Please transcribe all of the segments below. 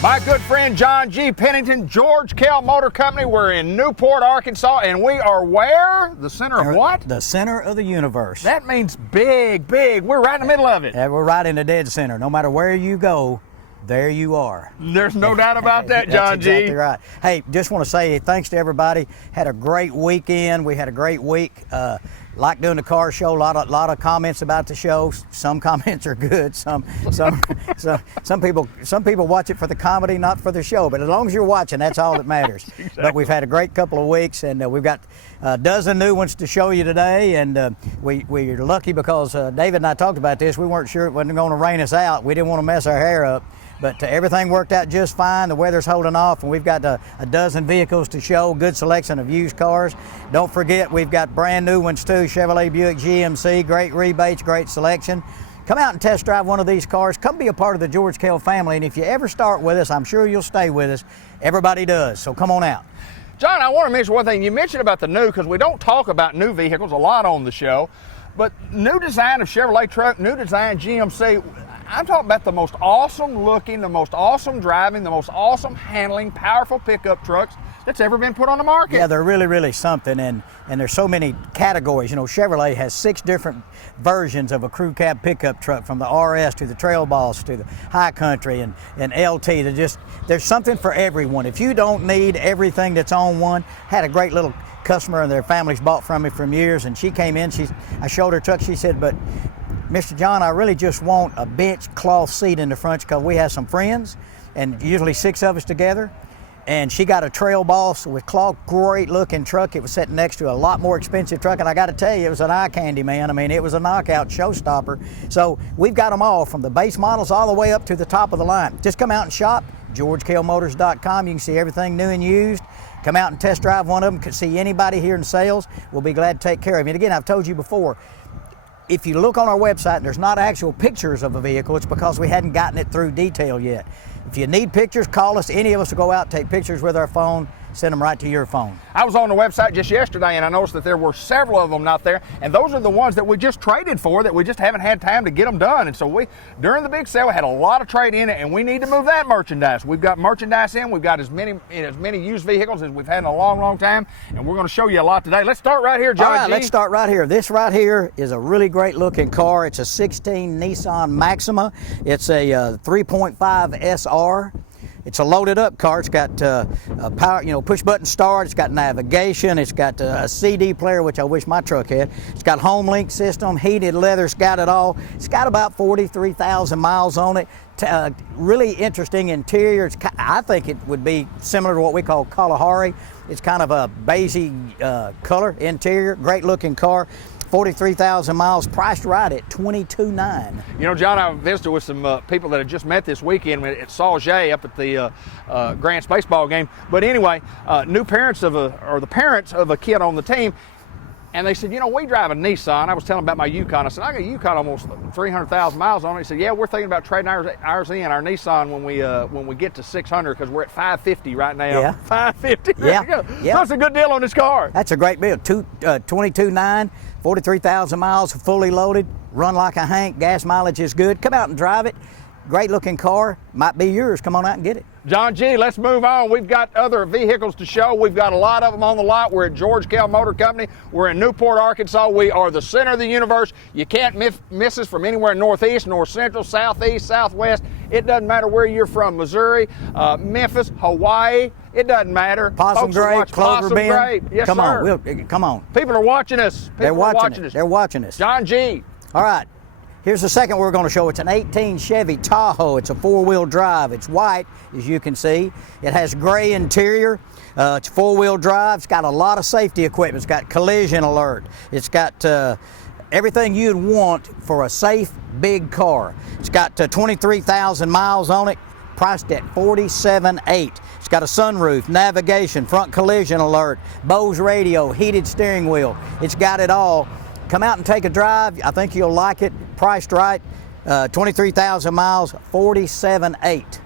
My good friend John G Pennington, George Kell Motor Company. We're in Newport, Arkansas, and we are where? The center of what? The center of the universe. That means big, big. We're right in the middle of it. Yeah, we're right in the dead center. No matter where you go, there you are. There's no doubt about that, John G. That's exactly right. Hey, just want to say thanks to everybody. Had a great weekend. We had a great week. Like doing the car show. A lot of comments about the show. Some comments are good. Some people watch it for the comedy, not for the show. But as long as you're watching, that's all that matters. Exactly. But we've had a great couple of weeks, and we've got a dozen new ones to show you today. And we're lucky because David and I talked about this. We weren't sure it wasn't going to rain us out. We didn't want to mess our hair up. But everything worked out just fine. The weather's holding off, and we've got a dozen vehicles to show, good selection of used cars. Don't forget, we've got brand new ones too, Chevrolet, Buick, GMC, great rebates, great selection. Come out and test drive one of these cars. Come be a part of the George Kell family, and if you ever start with us, I'm sure you'll stay with us. Everybody does, so come on out. John, I want to mention one thing. You mentioned about the new, because we don't talk about new vehicles a lot on the show, but new design of Chevrolet truck, new design GMC. I'm talking about the most awesome looking, the most awesome driving, the most awesome handling, powerful pickup trucks that's ever been put on the market. Yeah, they're really, really something, and there's so many categories. You know, Chevrolet has 6 different versions of a crew cab pickup truck, from the RS to the Trail Boss to the High Country and LT. There's something for everyone. If you don't need everything that's on one, had a great little customer and their families bought from me for years, and she came in, I showed her truck, she said, but Mr. John, I really just want a bench cloth seat in the front because we have some friends, and usually 6 of us together. And she got a Trail Boss with cloth, great looking truck. It was sitting next to a lot more expensive truck, and I got to tell you, it was an eye candy, man. I mean, it was a knockout showstopper. So we've got them all, from the base models all the way up to the top of the line. Just come out and shop, GeorgeKellMotors.com. You can see everything new and used. Come out and test drive one of them. Can see anybody here in sales. We'll be glad to take care of you. And again, I've told you before, if you look on our website and there's not actual pictures of a vehicle, it's because we hadn't gotten it through detail yet. If you need pictures, call us. Any of us will go out, take pictures with our phone, send them right to your phone. I was on the website just yesterday, and I noticed that there were several of them out there, and those are the ones that we just traded for, that we just haven't had time to get them done. And so during the big sale, we had a lot of trade in it, and we need to move that merchandise. We've got merchandise in. We've got as many used vehicles as we've had in a long, long time, and we're going to show you a lot today. Let's start right here, John All right, G. let's start right here. This right here is a really great looking car. It's a 16 Nissan Maxima. It's a 3.5 SR. It's a loaded up car. It's got a power, push button start. It's got navigation. It's got a CD player, which I wish my truck had. It's got home link system, heated leather. It's got it all. It's got about 43,000 miles on it. Really interesting interior. I think it would be similar to what we call Kalahari. It's kind of a beigey color interior. Great looking car. 43,000 miles, priced right at $22,900. You know, John, I visited with some people that I just met this weekend at Sauget up at the Grants baseball game. But anyway, the parents of a kid on the team, and they said, we drive a Nissan. I was telling them about my Yukon. I said, I got a Yukon almost 300,000 miles on it. He said, yeah, we're thinking about trading ours in, our Nissan, when we get to 600, because we're at 550 right now. Yeah. 550. Yeah. There you go. Yeah. So it's a good deal on this car. That's a great deal. $22,900, 43,000 miles, fully loaded, run like a Hank. Gas mileage is good. Come out and drive it. Great looking car. Might be yours. Come on out and get it. John G, let's move on. We've got other vehicles to show. We've got a lot of them on the lot. We're at George Kell Motor Company. We're in Newport, Arkansas. We are the center of the universe. You can't miss us from anywhere northeast, north central, southeast, southwest. It doesn't matter where you're from. Missouri, Memphis, Hawaii. It doesn't matter. Possum Grave, Clover Bend. Yes, come sir. on, come on. People are watching us. They're watching us. They're watching us. John G. All right. Here's the second we're going to show. It's an 18 Chevy Tahoe. It's a 4-wheel drive. It's white, as you can see. It has gray interior. It's 4-wheel drive. It's got a lot of safety equipment. It's got collision alert. It's got everything you'd want for a safe, big car. It's got 23,000 miles on it, priced at $47,800. It's got a sunroof, navigation, front collision alert, Bose radio, heated steering wheel. It's got it all. Come out and take a drive. I think you'll like it. Priced right, 23,000 miles, $47,800.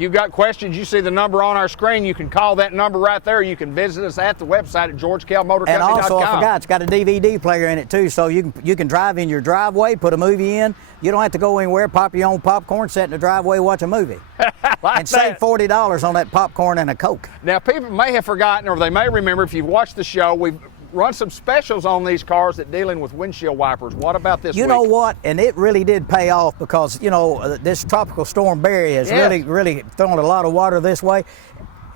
you've got questions, you see the number on our screen. You can call that number right there. You can visit us at the website at georgekellmotorcompany.com. And also, I forgot, it's got a DVD player in it too, so you can drive in your driveway, put a movie in. You don't have to go anywhere, pop your own popcorn, sit in the driveway, watch a movie. And save $40 on that popcorn and a Coke. Now, people may have forgotten, or they may remember, if you've watched the show, we've run some specials on these cars that dealing with windshield wipers. What about this week? You know what? And it really did pay off because, you know, this tropical storm Barry has really thrown a lot of water this way.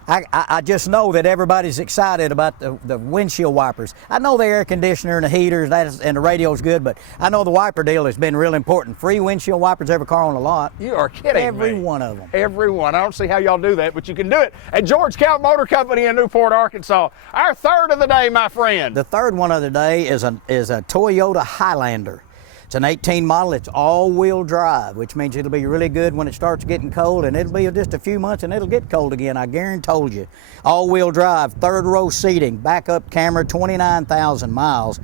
I just know that everybody's excited about the windshield wipers. I know the air conditioner and the heaters and the radio's good, but I know the wiper deal has been real important. Free windshield wipers, every car on the lot. You are kidding me. Every one of them. Every one. I don't see how y'all do that, but you can do it at George Kell Motor Company in Newport, Arkansas. Our third of the day, my friend. The third one of the day is a Toyota Highlander. It's an 18 model. It's all-wheel drive, which means it'll be really good when it starts getting cold, and it'll be just a few months and it'll get cold again. I guarantee you. All-wheel drive, third row seating, backup camera, 29,000 miles,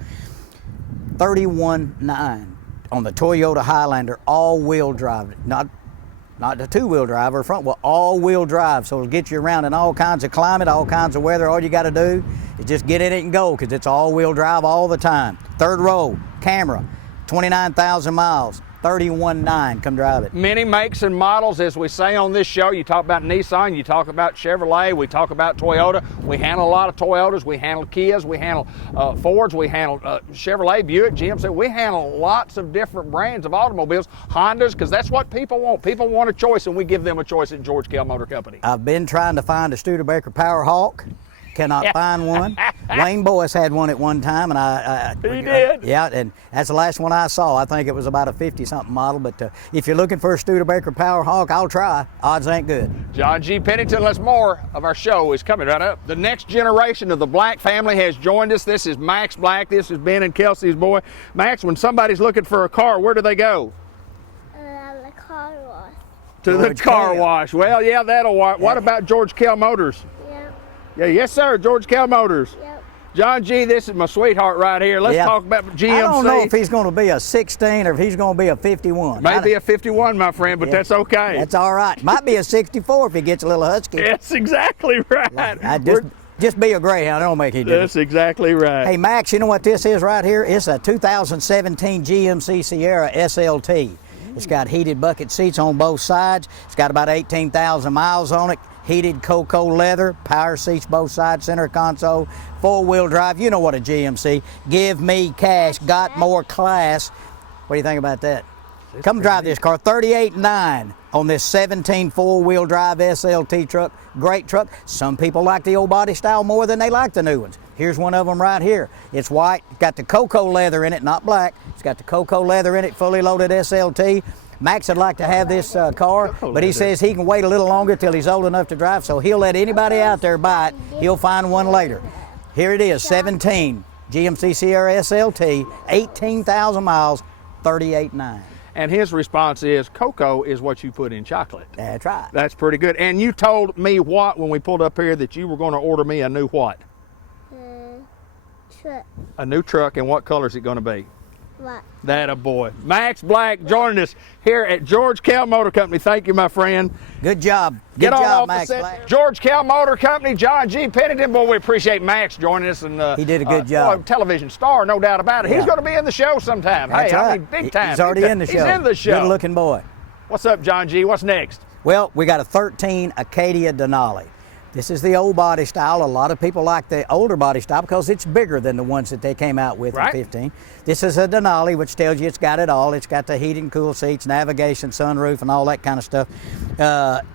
31.9 on the Toyota Highlander, all-wheel drive, not the two-wheel drive or front wheel, all-wheel drive. So it'll get you around in all kinds of climate, all kinds of weather. All you got to do is just get in it and go because it's all-wheel drive all the time. Third row, camera. 29,000 miles, 31.9. Come drive it. Many makes and models, as we say on this show. You talk about Nissan, you talk about Chevrolet, we talk about Toyota. We handle a lot of Toyotas, we handle Kias, we handle Fords, we handle Chevrolet, Buick, GMC. We handle lots of different brands of automobiles, Hondas, because that's what people want. People want a choice, and we give them a choice at George Kell Motor Company. I've been trying to find a Studebaker Power Hawk. Cannot find one. Wayne Boyce had one at one time, and He did? Yeah, and that's the last one I saw. I think it was about a 50-something model, but if you're looking for a Studebaker Power Hawk, I'll try. Odds ain't good. John G. Pennington, let's more of our show is coming right up. The next generation of the Black family has joined us. This is Max Black. This is Ben and Kelsey's boy. Max, when somebody's looking for a car, where do they go? The car wash. To the car Kell. wash. Well, yeah, that'll work. What about George Kell Motors? Yep. Yeah, yes, sir, George Kell Motors. Yep. John G., this is my sweetheart right here. Let's talk about GMC. I don't know if he's going to be a 16 or if he's going to be a 51. Maybe a 51, my friend, but that's okay. That's all right. Might be a 64 if he gets a little husky. That's exactly right. Just be a Greyhound. It don't make any difference. That's exactly right. Hey, Max, you know what this is right here? It's a 2017 GMC Sierra SLT. It's got heated bucket seats on both sides. It's got about 18,000 miles on it. Heated cocoa leather, power seats both sides, center console, four-wheel drive. You know what a GMC. Give me cash, got more class. What do you think about that? Come drive this car. 38.9 on this 17 four-wheel drive SLT truck. Great truck. Some people like the old body style more than they like the new ones. Here's one of them right here. It's white. It's got the cocoa leather in it, not black. It's got the cocoa leather in it, fully loaded SLT. Max would like to have this car, but he says he can wait a little longer till he's old enough to drive, so he'll let anybody out there buy it. He'll find one later. Here it is, 17 GMC Sierra SLT, 18,000 miles, 38.9. And his response is, cocoa is what you put in chocolate. That's right. That's pretty good. And you told me what when we pulled up here, that you were going to order me a new what? Truck. A new truck, and what color is it going to be? What? That a boy. Max Black joining us here at George Kell Motor Company. Thank you, my friend. Good job. Get Good on job, off Max the set. Black. George Kell Motor Company, John G. Pennington. Boy, we appreciate Max joining us. And he did a good job. Boy, television star, no doubt about it. Yeah. He's going to be in the show sometime. That's hey, right. I mean, big time. He's already in the show. He's in the show. Good looking boy. What's up, John G.? What's next? Well, we got a 13 Acadia Denali. This is the old body style. A lot of people like the older body style because it's bigger than the ones that they came out with in 15. This is a Denali, which tells you it's got it all. It's got the heated and cool seats, navigation, sunroof, and all that kind of stuff.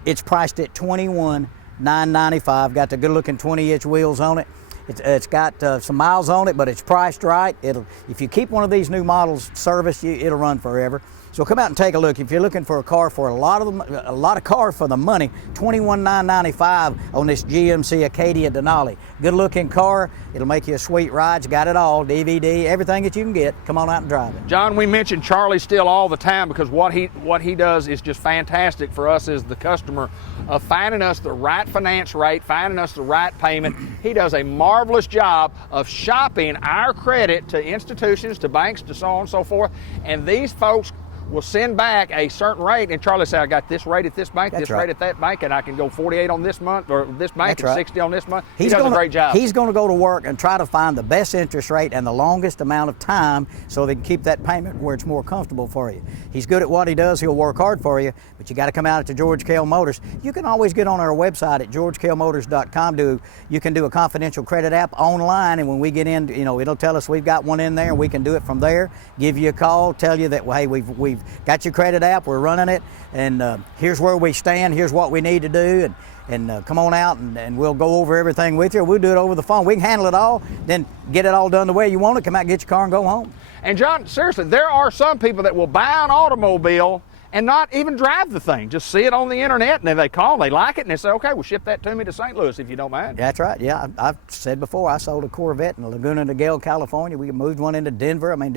It's priced at $21,995. Got the good-looking 20-inch wheels on it. It's got some miles on it, but it's priced right. If you keep one of these new models serviced, it'll run forever. So come out and take a look. If you're looking for a car for a lot of cars for the money, $21,995 on this GMC Acadia Denali. Good looking car. It'll make you a sweet ride. It's got it all, DVD, everything that you can get. Come on out and drive it. John, we mention Charlie Steele all the time because what he does is just fantastic for us as the customer of finding us the right finance rate, finding us the right payment. He does a marvelous job of shopping our credit to institutions, to banks, to so on and so forth. And these folks will send back a certain rate, and Charlie said, I got this rate at this bank, That's this right. rate at that bank, and I can go 48 on this month, or this bank, That's and right. 60 on this month. He He's does gonna, a great job. He's going to go to work and try to find the best interest rate and the longest amount of time so they can keep that payment where it's more comfortable for you. He's good at what he does. He'll work hard for you, but you got to come out to George Kell Motors. You can always get on our website at georgekellmotors.com. You can do a confidential credit app online, and when we get in, it'll tell us we've got one in there, and we can do it from there. Give you a call, tell you that, hey, we've got your credit app, we're running it, and here's where we stand, here's what we need to do, and come on out and we'll go over everything with you. We'll do it over the phone. We can handle it all, then get it all done the way you want it. Come out, get your car, and go home. And John, seriously, there are some people that will buy an automobile and not even drive the thing. Just see it on the internet, and then they call, they like it, and they say, okay, well, ship that to me to St. Louis if you don't mind. That's right. Yeah, I've said before, I sold a Corvette in Laguna Niguel, California. We moved one into Denver. I mean,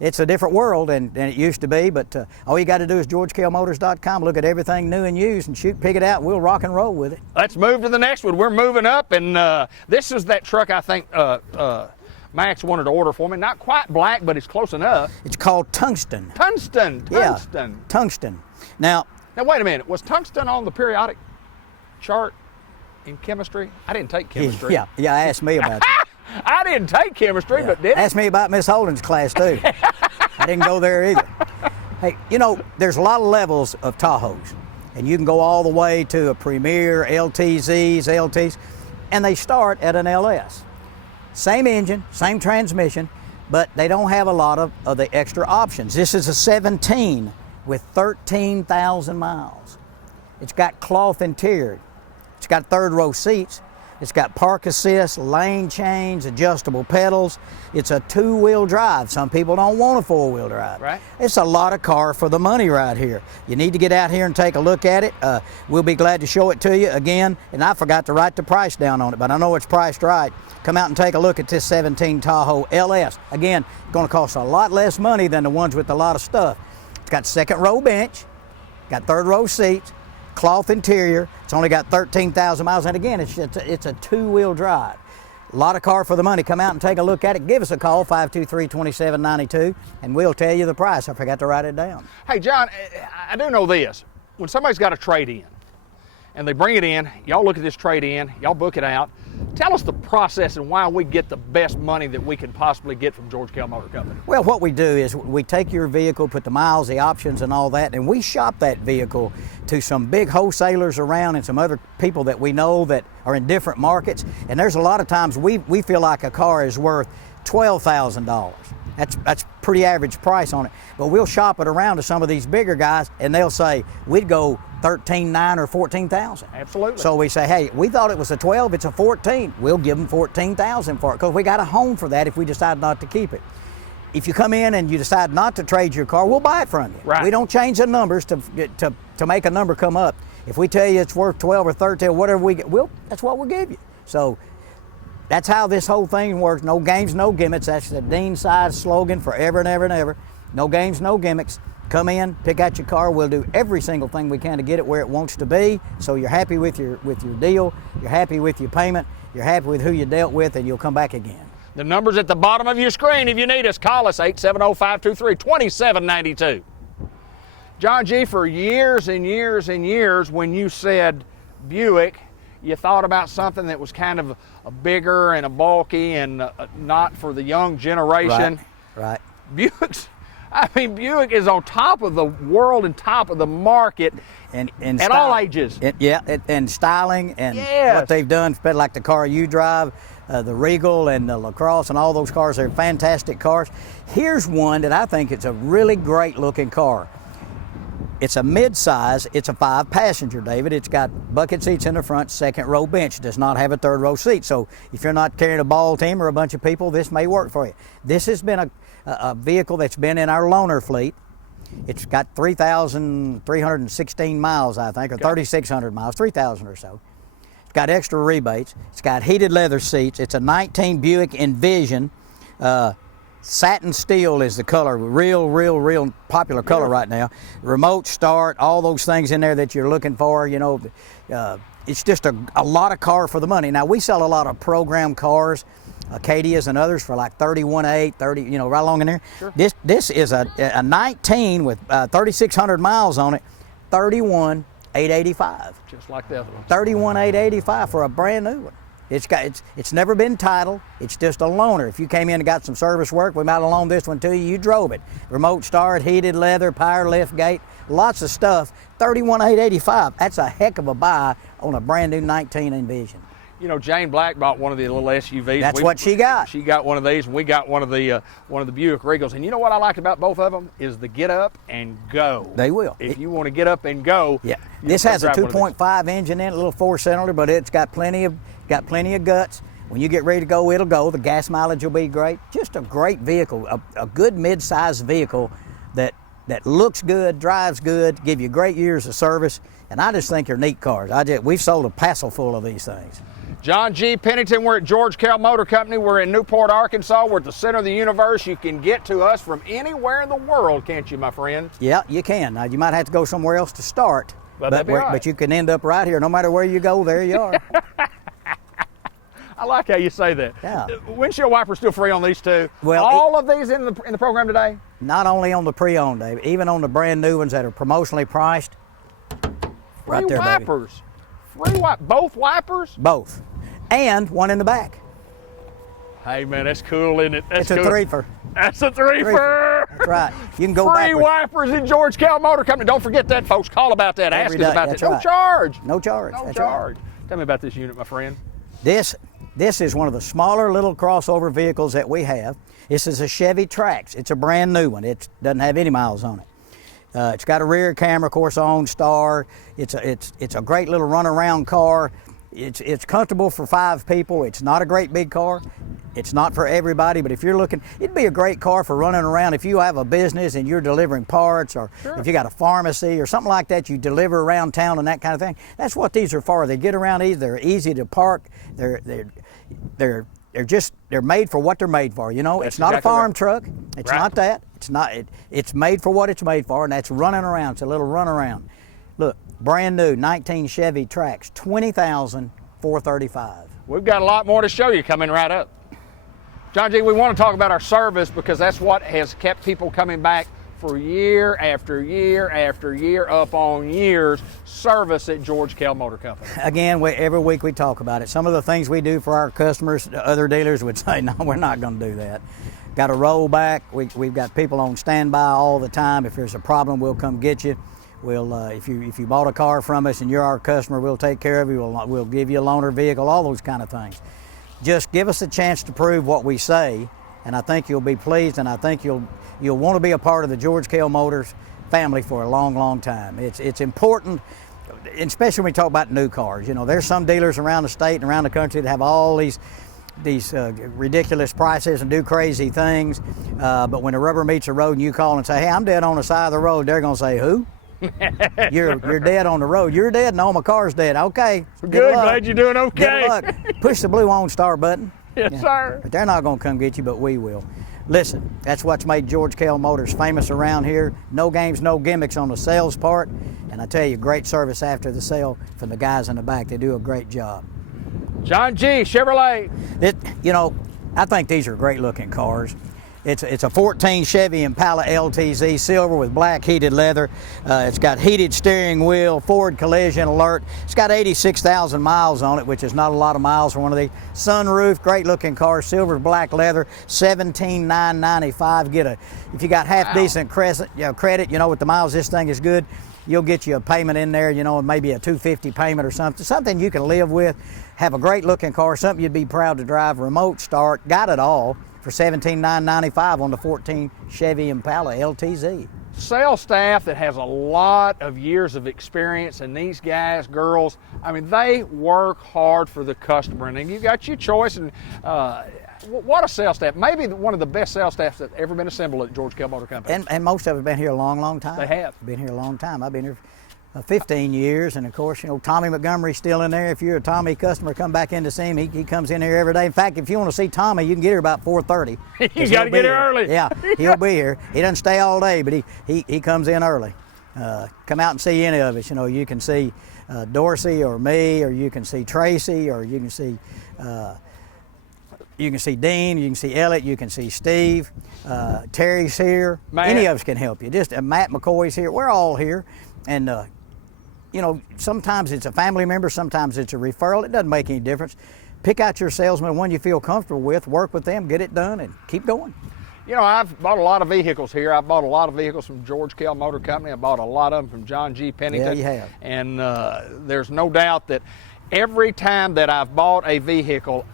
it's a different world than it used to be, but all you got to do is georgekellmotors.com, look at everything new and used, and pick it out, and we'll rock and roll with it. Let's move to the next one. We're moving up, and this is that truck I think Max wanted to order for me. Not quite black, but it's close enough. It's called Tungsten. Tungsten. Yeah, Tungsten. Now, wait a minute. Was tungsten on the periodic chart in chemistry? I didn't take chemistry. Yeah, ask me about that. I didn't take chemistry, Yeah. but did Ask me about Miss Holden's class, too. I didn't go there either. Hey, there's a lot of levels of Tahoes, and you can go all the way to a Premier, LTZs, LTs, and they start at an LS. Same engine, same transmission, but they don't have a lot of the extra options. This is a 17 with 13,000 miles. It's got cloth interior. It's got third row seats. It's got park assist, lane change, adjustable pedals. It's a two-wheel drive. Some people don't want a four-wheel drive. Right. It's a lot of car for the money right here. You need to get out here and take a look at it. We'll be glad to show it to you again. And I forgot to write the price down on it, but I know it's priced right. Come out and take a look at this 17 Tahoe LS. Again, it's going to cost a lot less money than the ones with a lot of stuff. It's got second row bench, got third row seats, cloth interior. It's only got 13,000 miles, and again, it's a two-wheel drive. A lot of car for the money. Come out and take a look at it. Give us a call, 523-2792, and we'll tell you the price. I forgot to write it down. Hey, John, I do know this. When somebody's got a trade-in, and they bring it in, y'all look at this trade-in, y'all book it out. Tell us the process and why we get the best money that we can possibly get from George Kell Motor Company. Well, what we do is we take your vehicle, put the miles, the options, and all that, and we shop that vehicle to some big wholesalers around and some other people that we know that are in different markets. And there's a lot of times we feel like a car is worth $12,000. That's pretty average price on it. But we'll shop it around to some of these bigger guys, and they'll say, we'd go $13,900 or $14,000. Absolutely. So we say, hey, we thought it was a 12, it's a 14. We'll give them $14,000 for it, because we got a home for that if we decide not to keep it. If you come in and you decide not to trade your car, we'll buy it from you. Right. We don't change the numbers to make a number come up. If we tell you it's worth 12 or 13, whatever we get, that's what we'll give you. So that's how this whole thing works. No games, no gimmicks. That's the Dean Size slogan forever and ever and ever. No games, no gimmicks. Come in, pick out your car. We'll do every single thing we can to get it where it wants to be. So you're happy with your deal. You're happy with your payment. You're happy with who you dealt with, and you'll come back again. The number's at the bottom of your screen. If you need us, call us, 870-523-2792. John G., for years and years and years, when you said Buick, you thought about something that was kind of a bigger and a bulky and not for the young generation. Right. Buick is on top of the world and top of the market And at all ages. And styling and Yes. what they've done, like the car you drive, the Regal and the LaCrosse and all those cars. They're fantastic cars. Here's one that I think it's a really great looking car. It's a mid-size. It's a 5-passenger, David. It's got bucket seats in the front, second row bench. It does not have a third row seat. So if you're not carrying a ball team or a bunch of people, this may work for you. This has been a vehicle that's been in our loaner fleet. It's got 3,316 miles, I think, or 3,600 miles, 3,000 or so. It's got extra rebates. It's got heated leather seats. It's a 19 Buick Envision. Satin steel is the color, real popular color right now. Remote start, all those things in there that you're looking for, it's just a lot of car for the money. Now, we sell a lot of program cars, Acadias and others for like 31.8, 30, you know, right along in there. Sure. This is a 19 with 3,600 miles on it, 31,885. Just like the other one. 31,885 for a brand new one. It's never been titled. It's just a loaner. If you came in and got some service work, we might have loaned this one to you. You drove it. Remote start, heated leather, power lift gate, lots of stuff. 31,885. That's a heck of a buy on a brand new 19 Envision. You know, Jane Black bought one of the little SUVs. That's what she got. She got one of these, and we got one of the Buick Regals. And you know what I liked about both of them is the get up and go. They will. If you want to get up and go. Yeah. This has a 2.5 engine in it, a little 4-cylinder, but it's got plenty of guts. When you get ready to go, it'll go. The gas mileage will be great. Just a great vehicle, a good mid-sized vehicle that looks good, drives good, give you great years of service. And I just think they're neat cars. We've sold a passel full of these things. John G. Pennington, we're at George Kell Motor Company. We're in Newport, Arkansas. We're at the center of the universe. You can get to us from anywhere in the world, can't you, my friend? Yeah, you can. Now, you might have to go somewhere else to start, but you can end up right here. No matter where you go, there you are. I like how you say that. Yeah. Windshield wipers still free on these two. Well, all of these in the program today? Not only on the pre-owned, Dave, even on the brand new ones that are promotionally priced. Right there, wipers. Free both wipers? Both. And one in the back. Hey man, that's cool, isn't it? It's a threefer. That's a threefer. That's right. You can go free backwards. wipers in George Kell Motor Company. Don't forget that, folks. Call about that. Ask us about that. No charge. No charge. No That's charge. Right. Tell me about this unit, my friend. This is one of the smaller little crossover vehicles that we have. This is a Chevy Trax. It's a brand new one. It doesn't have any miles on it. It's got a rear camera, of course, OnStar. It's a great little runaround car. It's comfortable for 5 people. It's not a great big car. It's not for everybody, but if you're looking, it'd be a great car for running around. If you have a business and you're delivering parts, or if you got a pharmacy or something like that, you deliver around town and that kind of thing. That's what these are for. They get around easy. They're easy to park. They're made for what they're made for. You know, it's not a farm truck. It's not that. It's made for what it's made for, and that's running around. It's a little runaround. Look, brand new 19 Chevy Trax, $20,435. We've got a lot more to show you coming right up. John G., we want to talk about our service because that's what has kept people coming back for year after year after year upon years. Service at George Kell Motor Company. Again, every week we talk about it. Some of the things we do for our customers, other dealers would say, no, we're not going to do that. Got to roll back. We've got people on standby all the time. If there's a problem, we'll come get you. We'll, if you bought a car from us and you're our customer, we'll take care of you. We'll give you a loaner vehicle, all those kind of things. Just give us a chance to prove what we say, and I think you'll be pleased, and I think you'll want to be a part of the George Kell Motors family for a long, long time. It's important, especially when we talk about new cars. You know, there's some dealers around the state and around the country that have all these ridiculous prices and do crazy things, but when the rubber meets the road and you call and say, hey, I'm dead on the side of the road, they're going to say, who? You're dead on the road. You're dead? No, my car's dead. Okay. Good, glad you're doing okay. Good luck. Push the blue OnStar button. Yes, sir. But they're not going to come get you, but we will. Listen, that's what's made George Kell Motors famous around here. No games, no gimmicks on the sales part. And I tell you, great service after the sale from the guys in the back. They do a great job. John G., Chevrolet. I think these are great looking cars. It's a 14 Chevy Impala LTZ, silver with black heated leather. It's got heated steering wheel, forward collision alert. It's got 86,000 miles on it, which is not a lot of miles for one of these. Sunroof, great looking car, silver, black leather, $17,995. If you got half decent credit, with the miles this thing is good, you'll get you a payment in there, maybe a $250 payment or something you can live with. Have a great looking car, something you'd be proud to drive, remote start, got it all for $17,995 on the 14 Chevy Impala LTZ. Sales staff that has a lot of years of experience, and these guys, girls, they work hard for the customer, and you got your choice. And what a sales staff! Maybe one of the best sales staffs that's ever been assembled at George Kell Motor Company. And most of them have been here a long, long time. They have been here a long time. I've been here 15 years, and of course, Tommy Montgomery's still in there. If you're a Tommy customer, come back in to see him. He comes in here every day. In fact, if you want to see Tommy, you can get here about 4:30. You got to get here early. Yeah, he'll be here. He doesn't stay all day, but he comes in early. Come out and see any of us. You can see Dorsey or me, or you can see Tracy, or you can see You can see Dean, you can see Elliot, you can see Steve, Terry's here. Matt. Any of us can help you. Just Matt McCoy's here. We're all here, and you know, sometimes it's a family member, sometimes it's a referral. It doesn't make any difference. Pick out your salesman, one you feel comfortable with, work with them, get it done, and keep going. You know, I've bought a lot of vehicles here. I've bought a lot of vehicles from George Kell Motor Company. I bought a lot of them from John G Pennington. Yeah, you have. And there's no doubt that every time that I've bought a vehicle,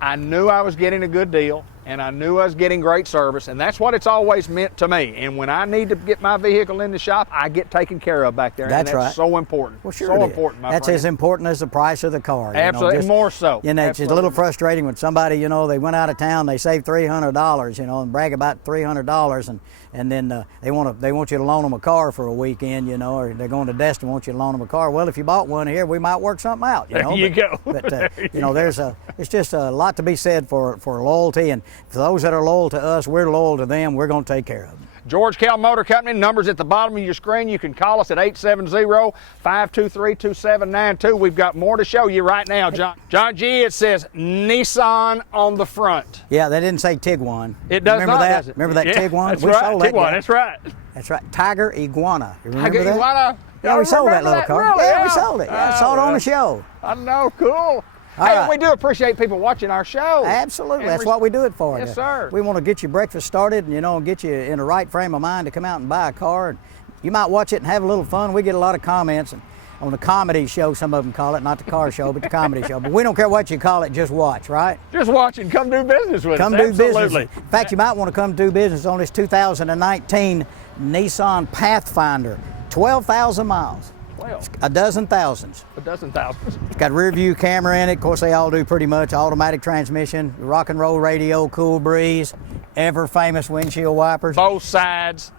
I knew I was getting a good deal, and I knew I was getting great service, and that's what it's always meant to me. And when I need to get my vehicle in the shop, I get taken care of back there. That's and right. that's so important. Well, sure so it is. important, my That's friend. as important as the price of the car. Absolutely, just, more so. You know, it's a Absolutely. little frustrating when somebody, you know, they went out of town, they saved $300, you know, and brag about $300, and then they want you to loan them a car for a weekend, you know, or they're going to Destin, want you to loan them a car. Well, if you bought one here, we might work something out. You know, There you go. But you know, it's just a lot to be said for loyalty, and for those that are loyal to us, we're loyal to them. We're going to take care of them. George Kell Motor Company, numbers at the bottom of your screen. You can call us at 870-523-2792. We've got more to show you right now, John. John G, it says Nissan on the front. Yeah, they didn't say Tiguan. It does Remember not, that? does it? Remember that Yeah, Tiguan? That's We right, sold that Tiguan, guy. that's right. That's right. Tiger Iguana. You remember that? Iguana. Yeah, we sold that Remember little car. Really? Yeah, we sold it. Yeah, I saw it on the show. I know, cool. All Hey, right. we do appreciate people watching our show. Absolutely. And That's what we do it for. Yes, sir. We want to get your breakfast started and, you know, get you in the right frame of mind to come out and buy a car. And you might watch it and have a little fun. We get a lot of comments and on the comedy show, some of them call it, not the car show, but the comedy show. But we don't care what you call it, just watch, right? Just watch and come do business with Come us. do Absolutely. business. In fact, you might want to come do business on this 2019 Nissan Pathfinder, 12,000 miles, Well, a dozen thousands. a dozen thousands. It's got rear view camera in it. Of course, they all do pretty much. Automatic transmission, rock and roll radio, cool breeze, ever famous windshield wipers, Both sides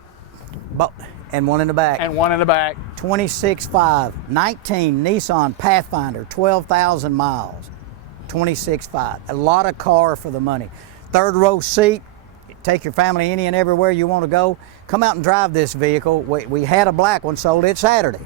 and one in the back. and one in the back. 26.5, 19 Nissan Pathfinder, 12,000 miles, 26.5. A lot of car for the money. Third row seat. Take your family any and everywhere you want to go. Come out and drive this vehicle. We had a black one, sold it Saturday.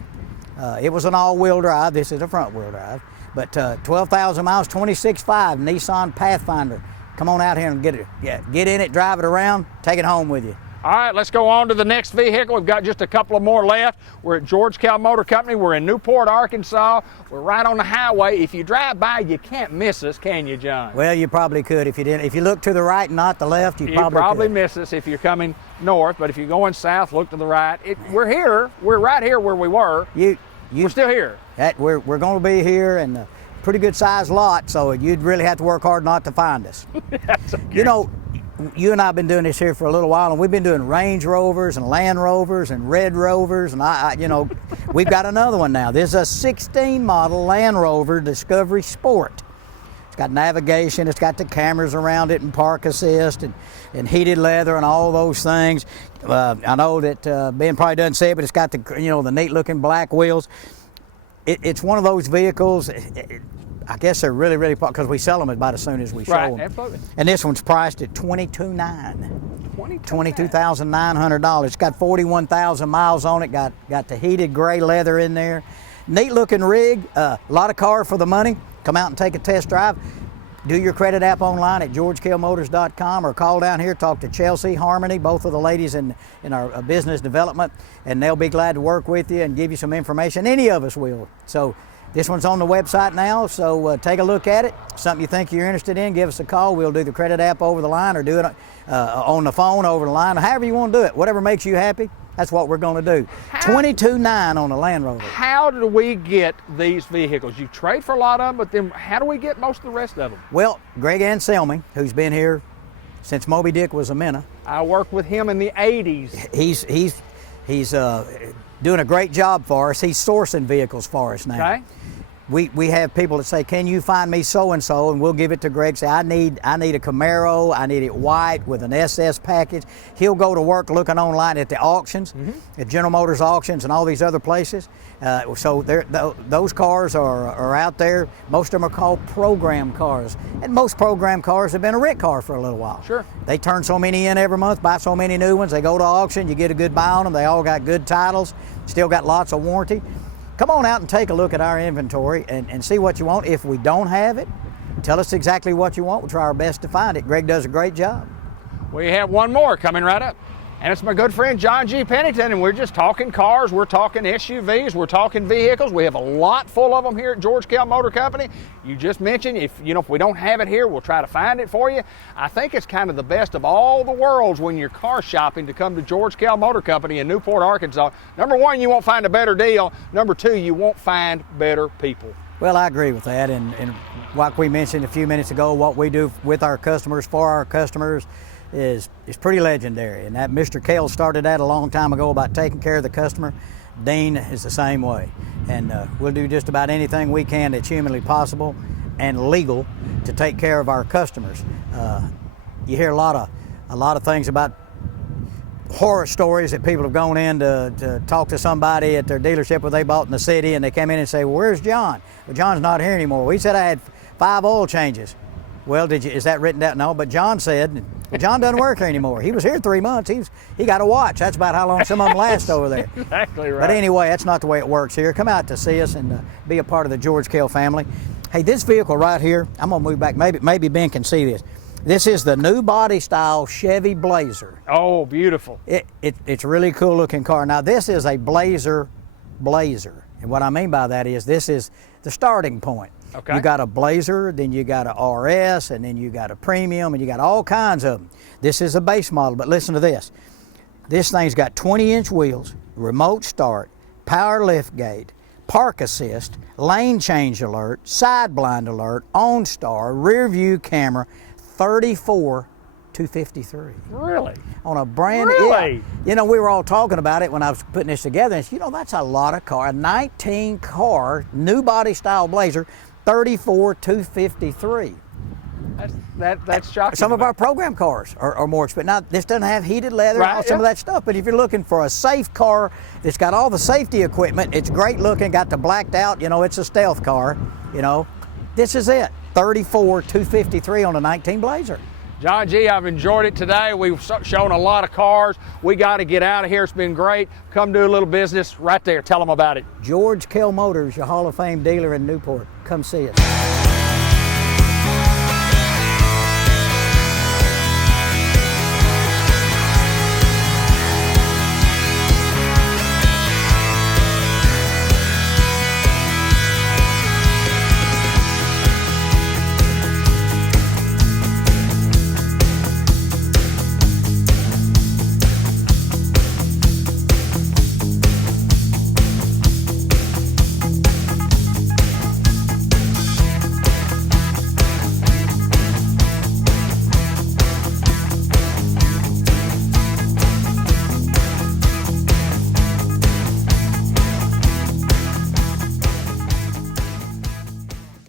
It was an all-wheel drive. This is a front-wheel drive. But 12,000 miles, 26.5 Nissan Pathfinder. Come on out here and get it. Yeah, get in it, drive it around, take it home with you. All right, let's go on to the next vehicle. We've got just a couple of more left. We're at George Kell Motor Company. We're in Newport, Arkansas. We're right on the highway. If you drive by, you can't miss us, can you, John? Well, you probably could if you didn't. If you look to the right and not the left, you probably could. miss us if you're coming north, but if you're going south, look to the right. We're here. We're right here where we were. We're still here. We're going to be here, and a pretty good sized lot, so you'd really have to work hard not to find us. That's okay. You know, you and I have been doing this here for a little while, and we've been doing Range Rovers and Land Rovers and Red Rovers, and you know, we've got another one now. This is a 16 model Land Rover Discovery Sport. It's got navigation, it's got the cameras around it and park assist and heated leather and all those things. I know that Ben probably doesn't say it, but it's got the neat looking black wheels. It's one of those vehicles. I guess they're really, really popular because we sell them about as soon as we show them. Right, absolutely. And this one's priced at $22,900. It's got 41,000 miles on it. Got the heated gray leather in there. Neat looking rig. A lot of car for the money. Come out and take a test drive. Do your credit app online at georgekellmotors.com or call down here, talk to Chelsea, Harmony, both of the ladies in our business development, and they'll be glad to work with you and give you some information. Any of us will. So this one's on the website now, so take a look at it. Something you think you're interested in, give us a call. We'll do the credit app over the line or do it on the phone over the line, however you want to do it. Whatever makes you happy, that's what we're going to do. $22,900 on the Land Rover. How do we get these vehicles? You trade for a lot of them, but then how do we get most of the rest of them? Well, Greg Anselmi, who's been here since Moby Dick was a minnow. I worked with him in the 80s. He's doing a great job for us. He's sourcing vehicles for us now. Okay. We have people that say, can you find me so-and-so? And we'll give it to Greg. Say, I need a Camaro. I need it white with an SS package. He'll go to work looking online at the auctions, at General Motors auctions and all these other places. So those cars are out there. Most of them are called program cars. And most program cars have been a wreck car for a little while. Sure. They turn so many in every month, buy so many new ones. They go to auction. You get a good buy on them. They all got good titles. Still got lots of warranty. Come on out and take a look at our inventory and see what you want. If we don't have it, tell us exactly what you want. We'll try our best to find it. Greg does a great job. We have one more coming right up. And it's my good friend John G. Pennington, and we're just talking cars, we're talking SUVs, we're talking vehicles. We have a lot full of them here at George Kell Motor Company. You just mentioned, if we don't have it here, we'll try to find it for you. I think it's kind of the best of all the worlds when you're car shopping to come to George Kell Motor Company in Newport, Arkansas. Number one, you won't find a better deal. Number two, you won't find better people. Well, I agree with that, and like we mentioned a few minutes ago, what we do with our customers, for our customers, is pretty legendary. And that Mr. Kell started that a long time ago about taking care of the customer. Dean is the same way. And we'll do just about anything we can that's humanly possible and legal to take care of our customers. You hear a lot of things about horror stories that people have gone in to talk to somebody at their dealership where they bought in the city, and they come in and say, well, where's John? Well, John's not here anymore. We said I had 5 oil changes. Well, is that written down? No, but John said, well, John doesn't work here anymore. He was here 3 months. He got a watch. That's about how long some of them last over there. Exactly right. But anyway, that's not the way it works here. Come out to see us and be a part of the George Kell family. Hey, this vehicle right here, I'm gonna move back. Maybe Ben can see this. This is the new body style Chevy Blazer. Oh, beautiful. It's a really cool looking car. Now this is a Blazer. And what I mean by that is this is the starting point. Okay. You got a Blazer, then you got a RS, and then you got a Premium, and you got all kinds of them. This is a base model, but listen to this. This thing's got 20-inch wheels, remote start, power lift gate, park assist, lane change alert, side blind alert, OnStar, rear view camera, 34,253. Really? On a brand Really? Yeah. We were all talking about it when I was putting this together, and that's a lot of car. A 19 car, new body style Blazer, 34,253. That's shocking. Some of our program cars are more expensive. Now, this doesn't have heated leather and some of that stuff, but if you're looking for a safe car that's got all the safety equipment, it's great looking, got the blacked out, it's a stealth car, this is it. 34,253 on a 19 Blazer. John G., I've enjoyed it today. We've shown a lot of cars. We got to get out of here. It's been great. Come do a little business right there. Tell them about it. George Kell Motors, your Hall of Fame dealer in Newport. Come see us.